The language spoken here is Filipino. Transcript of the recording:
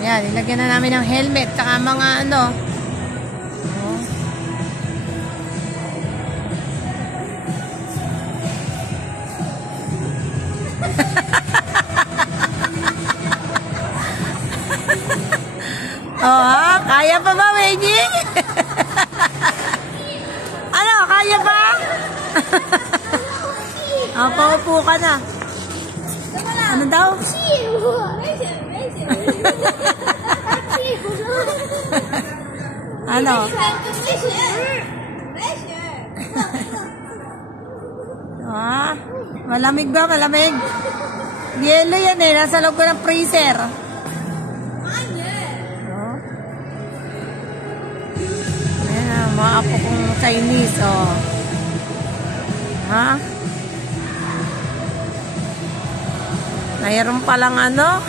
Yan, ilagyan na namin ng helmet, tsaka mga ano. Oh, kaya pa ba, Wendy? Ano, kaya ba? Paupo ka na. Ano daw? Ano? Ah, malamig ba? Malamig? Yelo yan eh. Nasa loob ko ng freezer. Ayan, mga apo kong Chinese, oh. Ha? Mayroon palang ano?